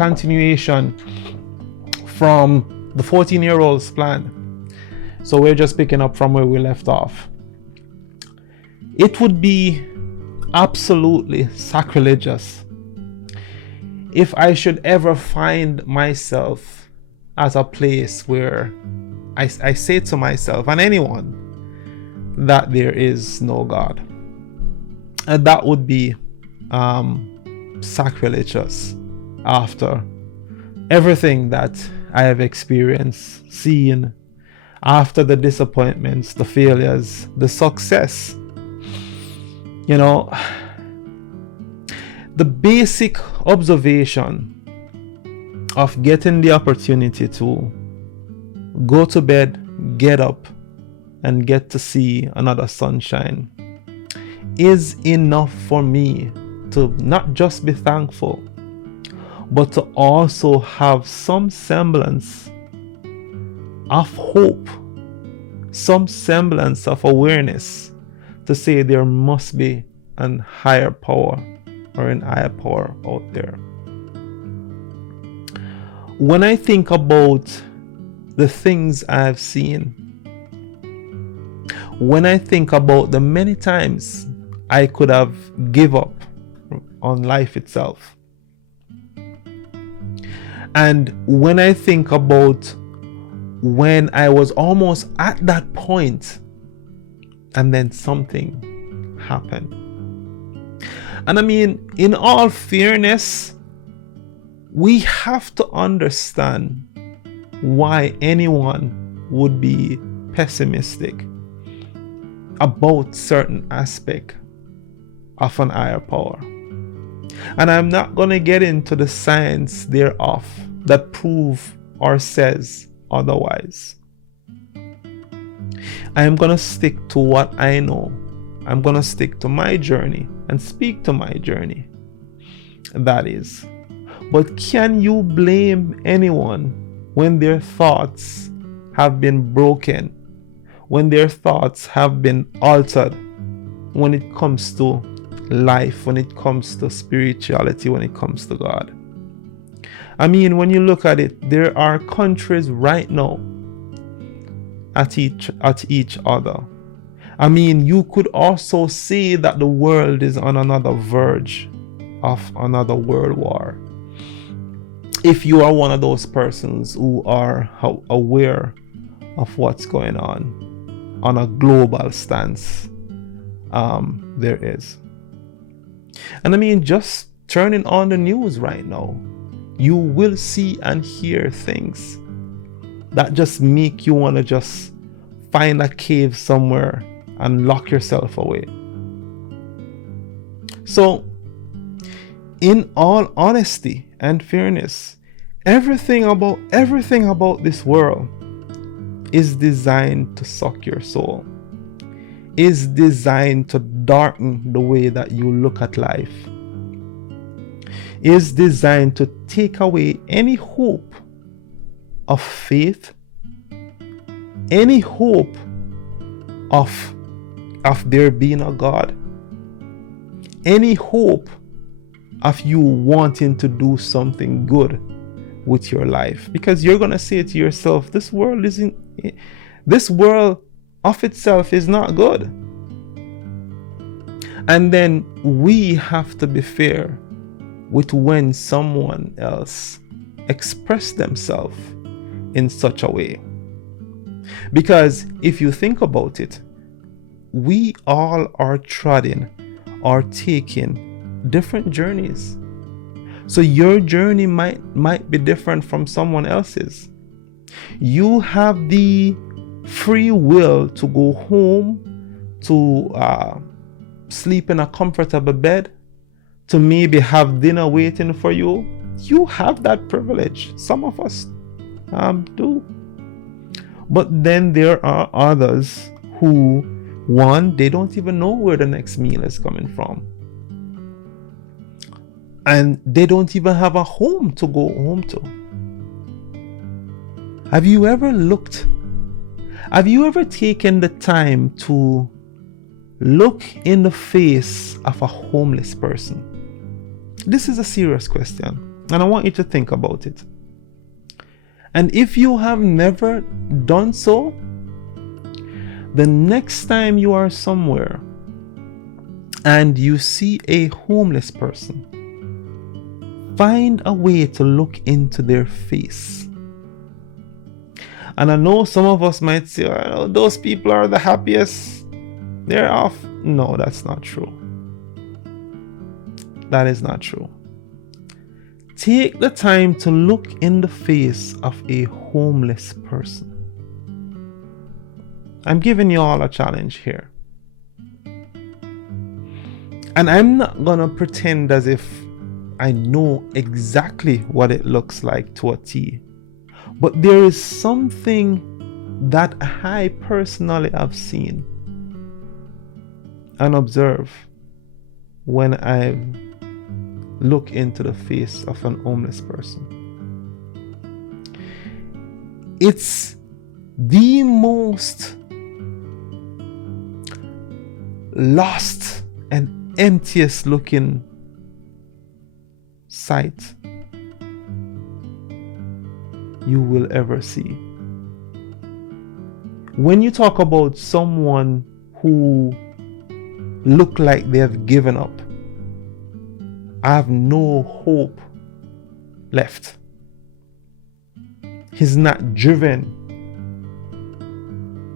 continuation from the 14-year-old's plan. So we're just picking up from where we left off. It would be absolutely sacrilegious if I should ever find myself at a place where I say to myself and anyone that there is no God. And that would be sacrilegious after everything that I have experienced, seen, after the disappointments, the failures, the success. You know, the basic observation of getting the opportunity to go to bed, get up, and get to see another sunshine is enough for me to not just be thankful, but to also have some semblance of hope, some semblance of awareness to say there must be an higher power or an higher power out there. When I think about the things I've seen, when I think about the many times I could have give up on life itself, and when I think about when I was almost at that point and then something happened. And I mean, in all fairness, we have to understand why anyone would be pessimistic about certain aspect of an higher power. And I'm not going to get into the science thereof that prove or says otherwise. I am going to stick to what I know. I'm going to stick to my journey and speak to my journey. That is. But can you blame anyone when their thoughts have been broken, when their thoughts have been altered, when it comes to life, when it comes to spirituality, when it comes to God? I mean, when you look at it, there are countries right now at each other. I mean, you could also say that the world is on another verge of another world war. If you are one of those persons who are aware of what's going on a global stance, there is. And I mean, just turning on the news right now, you will see and hear things that just make you want to just find a cave somewhere and lock yourself away. So, in all honesty and fairness, everything about this world is designed to suck your soul, is designed to darken the way that you look at life, is designed to take away any hope of faith, any hope of there being a God, any hope of you wanting to do something good with your life. Because you're going to say to yourself, this world of itself is not good. And then we have to be fair with when someone else express themselves in such a way. Because if you think about it, we all are treading or taking different journeys. So your journey might be different from someone else's. You have the free will to go home, to sleep in a comfortable bed, to maybe have dinner waiting for you. You have that privilege. Some of us do. But then there are others who, one, they don't even know where the next meal is coming from. And they don't even have a home to go home to. Have you ever taken the time to look in the face of a homeless person? This is a serious question. And I want you to think about it. And if you have never done so, the next time you are somewhere and you see a homeless person, find a way to look into their face. And I know some of us might say, oh, those people are the happiest. They're off. No, that's not true. That is not true. Take the time to look in the face of a homeless person. I'm giving you all a challenge here. And I'm not gonna pretend as if I know exactly what it looks like to a T. But there is something that I personally have seen and observed when I look into the face of an homeless person. It's the most lost and emptiest looking sight you will ever see. When you talk about someone who look like they have given up, I have no hope left. He's not driven.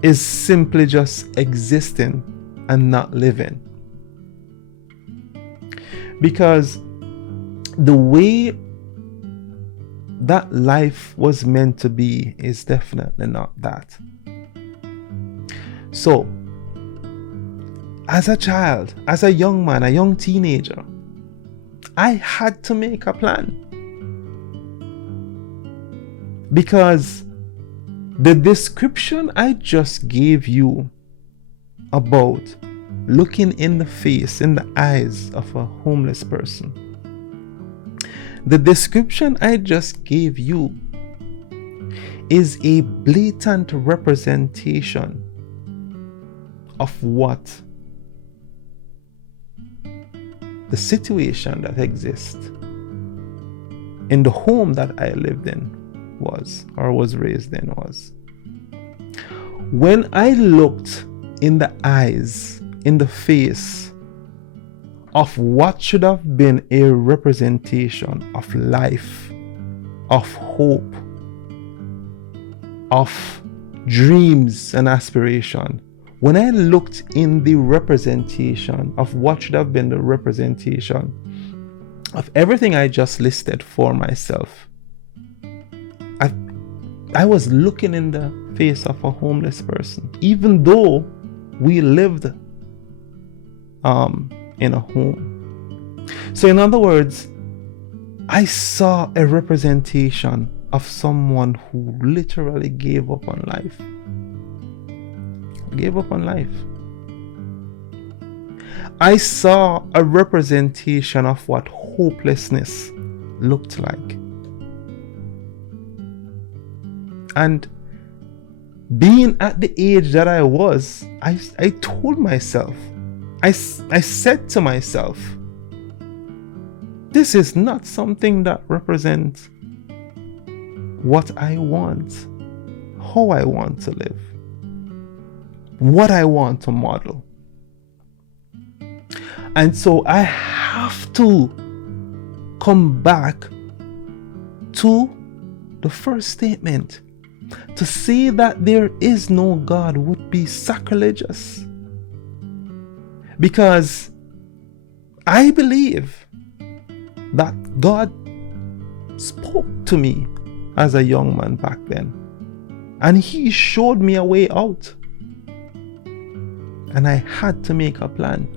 Is simply just existing and not living. Because the way that life was meant to be is definitely not that. So, as a child, as a young man, a young teenager, I had to make a plan. Because the description I just gave you about looking in the face, in the eyes of a homeless person, the description I just gave you is a blatant representation of what the situation that exists in the home that I lived in was, or was raised in was. When I looked in the eyes, in the face of what should have been a representation of life, of hope, of dreams and aspiration, when I looked in the representation of what should have been the representation of everything I just listed for myself, I was looking in the face of a homeless person, even though we lived in a home. So in other words, I saw a representation of someone who literally gave up on life. Gave up on life. I saw a representation of what hopelessness looked like. And being at the age that I was, I told myself, I said to myself, this is not something that represents what I want, how I want to live, what I want to model. And so I have to come back to the first statement. To say that there is no God would be sacrilegious. Because I believe that God spoke to me as a young man back then. And He showed me a way out. And I had to make a plan.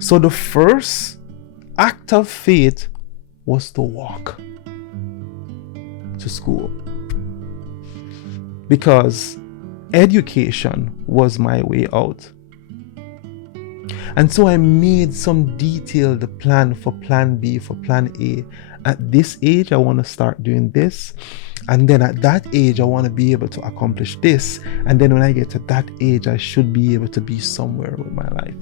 So the first act of faith was to walk to school. Because education was my way out. And so I made some detailed plan for plan B, for plan A. At this age, I want to start doing this. And then at that age, I want to be able to accomplish this. And then when I get to that age, I should be able to be somewhere with my life.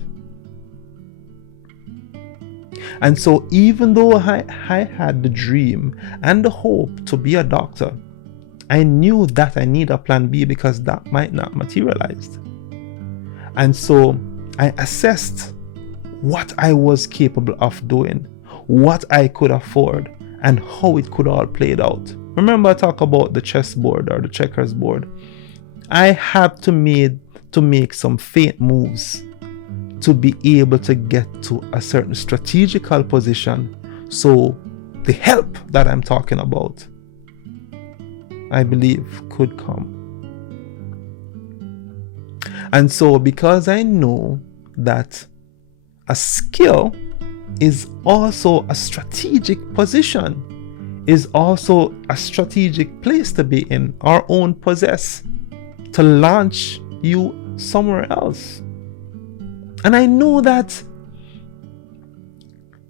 And so even though I had the dream and the hope to be a doctor, I knew that I need a plan B because that might not materialize. And so I assessed what I was capable of doing, what I could afford, and how it could all play out. Remember I talked about the chessboard or the checkers board. I had to make some faint moves to be able to get to a certain strategical position. So the help that I'm talking about, I believe, could come. And so because I know that a skill is also a strategic position, is also a strategic place to be in, our own possess, to launch you somewhere else. And I know that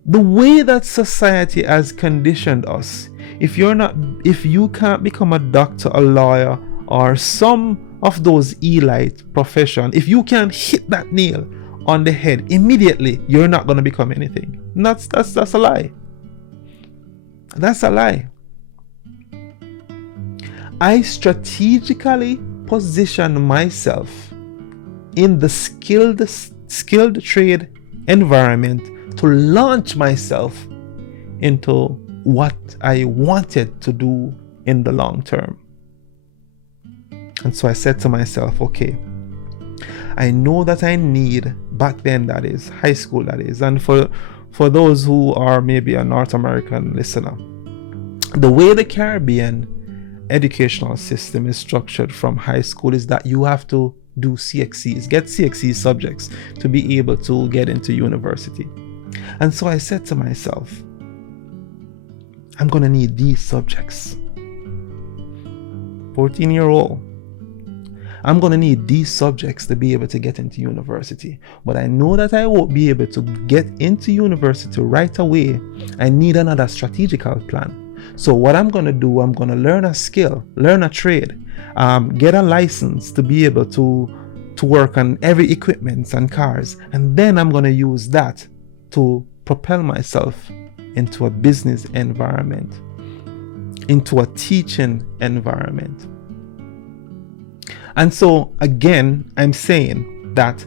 the way that society has conditioned us, if you can't become a doctor, a lawyer, or some of those elite profession, if you can't hit that nail on the head immediately, you're not going to become anything. That's a lie. That's a lie. I strategically position myself in the skilled trade environment to launch myself into what I wanted to do in the long term. And so I said to myself, okay, I know that I need, back then that is, high school that is, and for those who are maybe a North American listener, the way the Caribbean educational system is structured from high school is that you have to do CXCs, get CXC subjects to be able to get into university. And so I said to myself, I'm going to need these subjects. 14-year-old. I'm going to need these subjects to be able to get into university. But I know that I won't be able to get into university right away. I need another strategical plan. So what I'm going to do, I'm going to learn a skill, learn a trade, get a license to be able to work on every equipment and cars. And then I'm going to use that to propel myself into a business environment, into a teaching environment. And so again, I'm saying that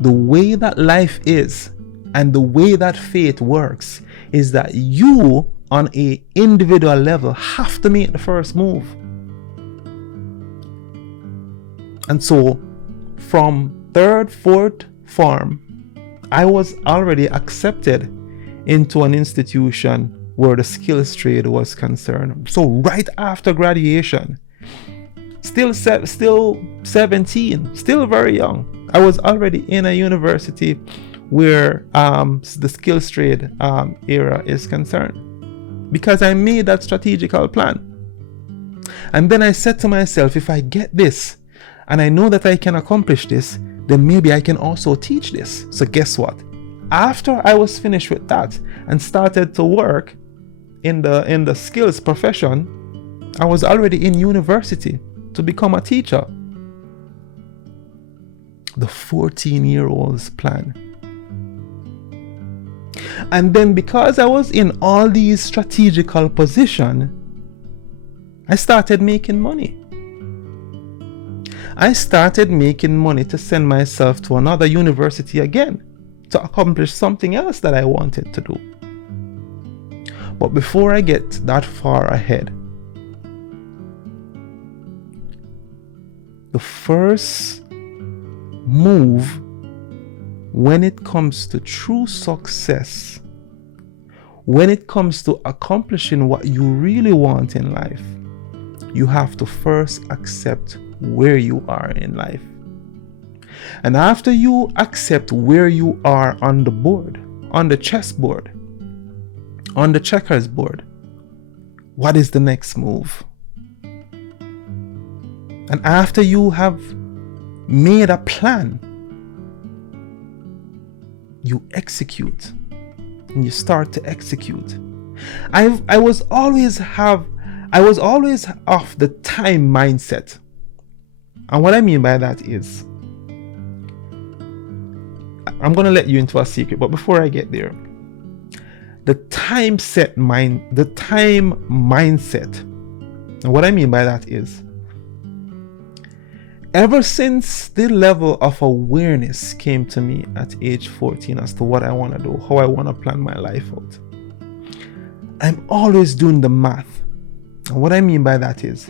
the way that life is and the way that fate works is that you on an individual level have to make the first move. And so from third, fourth form, I was already accepted into an institution where the skills trade was concerned. So right after graduation, still 17, still very young, I was already in a university where the skills trade era is concerned, because I made that strategical plan. And then I said to myself, if I get this and I know that I can accomplish this, then maybe I can also teach this. So guess what? After I was finished with that and started to work in the skills profession, I was already in university to become a teacher. The 14-year-old's plan. And then because I was in all these strategical positions, I started making money. I started making money to send myself to another university again to accomplish something else that I wanted to do. But before I get that far ahead, the first move when it comes to true success, when it comes to accomplishing what you really want in life, you have to first accept where you are in life. And after you accept where you are on the board, on the chessboard, on the checkers board, what is the next move? And after you have made a plan, you execute, and you start to execute. I was always of the time mindset. And what I mean by that is, I'm going to let you into a secret, but before I get there, the time mindset. And what I mean by that is, ever since the level of awareness came to me at age 14 as to what I want to do, how I want to plan my life out, I'm always doing the math. And what I mean by that is,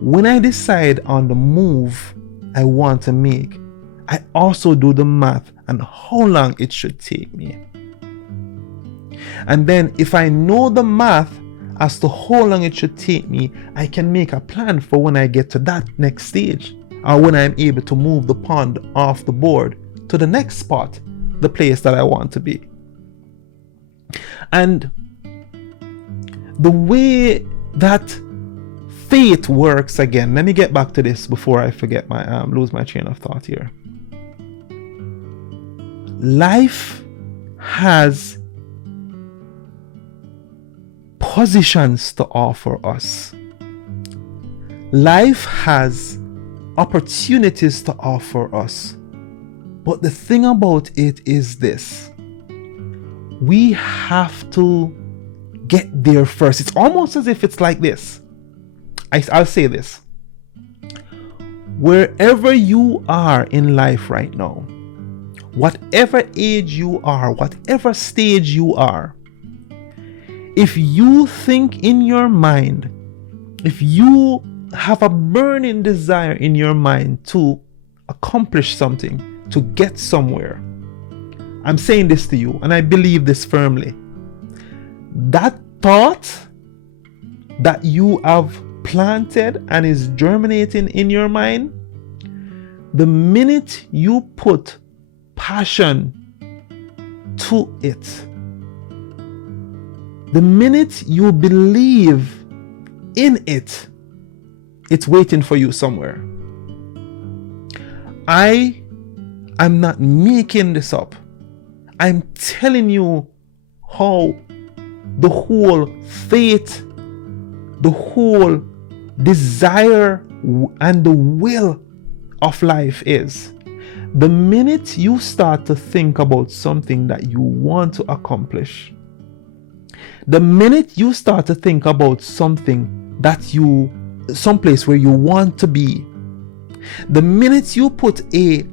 when I decide on the move I want to make, I also do the math on how long it should take me. And then if I know the math as to how long it should take me, I can make a plan for when I get to that next stage, or when I'm able to move the pond off the board to the next spot, the place that I want to be. And the way that faith works, again, let me get back to this before I forget lose my train of thought here. Life has positions to offer us. Life has opportunities to offer us. But the thing about it is this: we have to get there first. It's almost as if it's like this. I'll say this. Wherever you are in life right now, whatever age you are, whatever stage you are, if you think in your mind, if you have a burning desire in your mind to accomplish something, to get somewhere, I'm saying this to you, and I believe this firmly. That thought that you have planted and is germinating in your mind, the minute you put passion to it, the minute you believe in it, it's waiting for you somewhere. I am not making this up. I'm telling you how the whole faith, the whole desire and the will of life is. The minute you start to think about something that you want to accomplish, the minute you start to think about something that someplace where you want to be, the minute you put a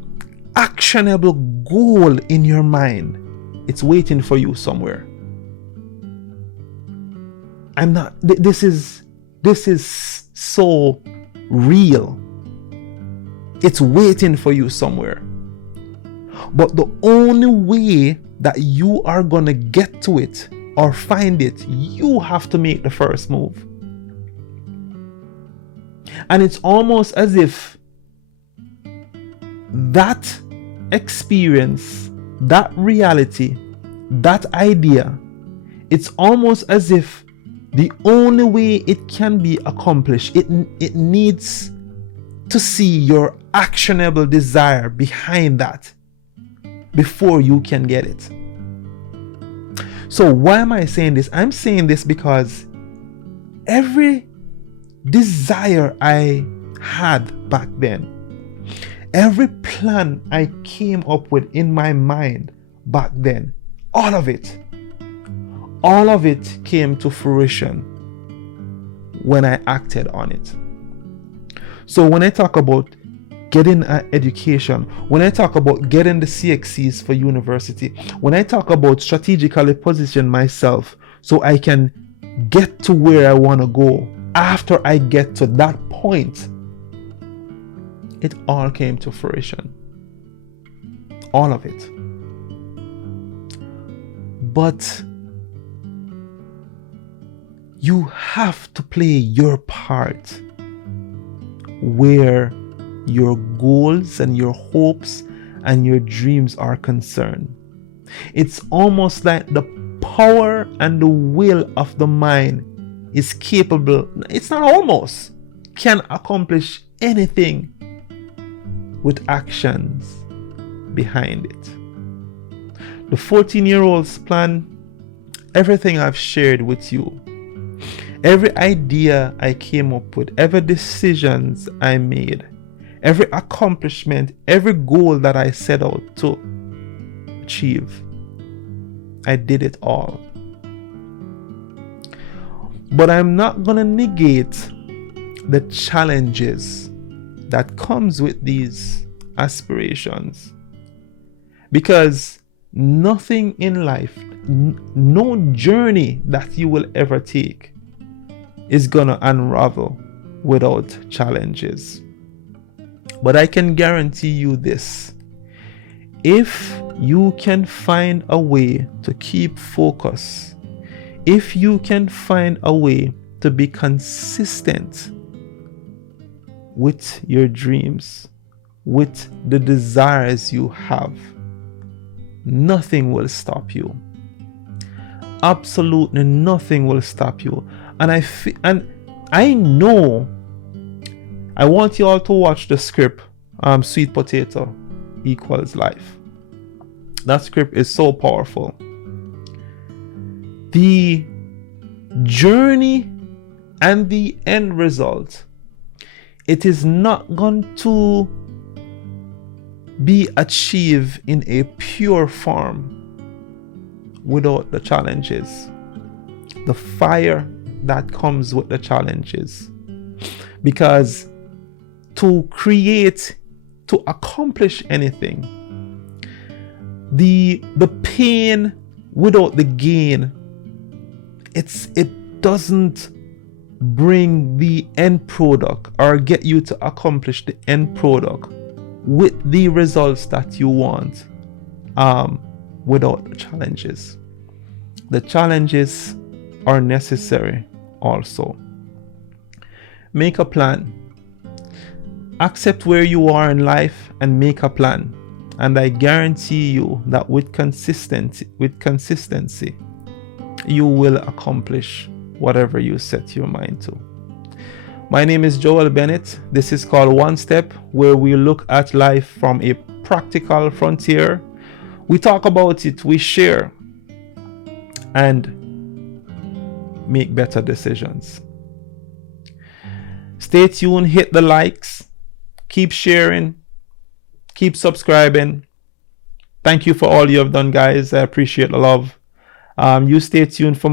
actionable goal in your mind, it's waiting for you somewhere. This is so real. It's waiting for you somewhere. But the only way that you are going to get to it or find it, you have to make the first move. And it's almost as if that experience, that reality, that idea, it's almost as if the only way it can be accomplished, it needs to see your actionable desire behind that before you can get it. So why am I saying this? I'm saying this because every desire I had back then, every plan I came up with in my mind back then, all of it came to fruition when I acted on it. So when I talk about getting an education, when I talk about getting the CXCs for university, when I talk about strategically position myself so I can get to where I want to go, after I get to that point, it all came to fruition. All of it. But you have to play your part where your goals and your hopes and your dreams are concerned. It's almost like the power and the will of the mind is capable, it's not almost, can accomplish anything with actions behind it. The 14-year-old's plan, everything I've shared with you, every idea I came up with, every decisions I made, every accomplishment, every goal that I set out to achieve, I did it all But I'm not going to negate the challenges that comes with these aspirations, because nothing in life, no journey that you will ever take is going to unravel without challenges. But I can guarantee you this: if you can find a way to keep focus, if you can find a way to be consistent with your dreams, with the desires you have, nothing will stop you. Absolutely nothing will stop you. And I know, I want you all to watch the script, Sweet Potato Equals Life. That script is so powerful. The journey and the end result, it is not going to be achieved in a pure form without the challenges, the fire that comes with the challenges. Because to create, to accomplish anything, the pain without the gain, it doesn't bring the end product or get you to accomplish the end product with the results that you want without the challenges. The challenges are necessary also. Make a plan. Accept where you are in life and make a plan. And I guarantee you that with consistency, you will accomplish whatever you set your mind to. My name is Joel Bennett. This is called One Step, where we look at life from a practical frontier. We talk about it, we share, and make better decisions. Stay tuned, hit the likes, keep sharing, keep subscribing. Thank you for all you have done, guys. I appreciate the love. You stay tuned for more.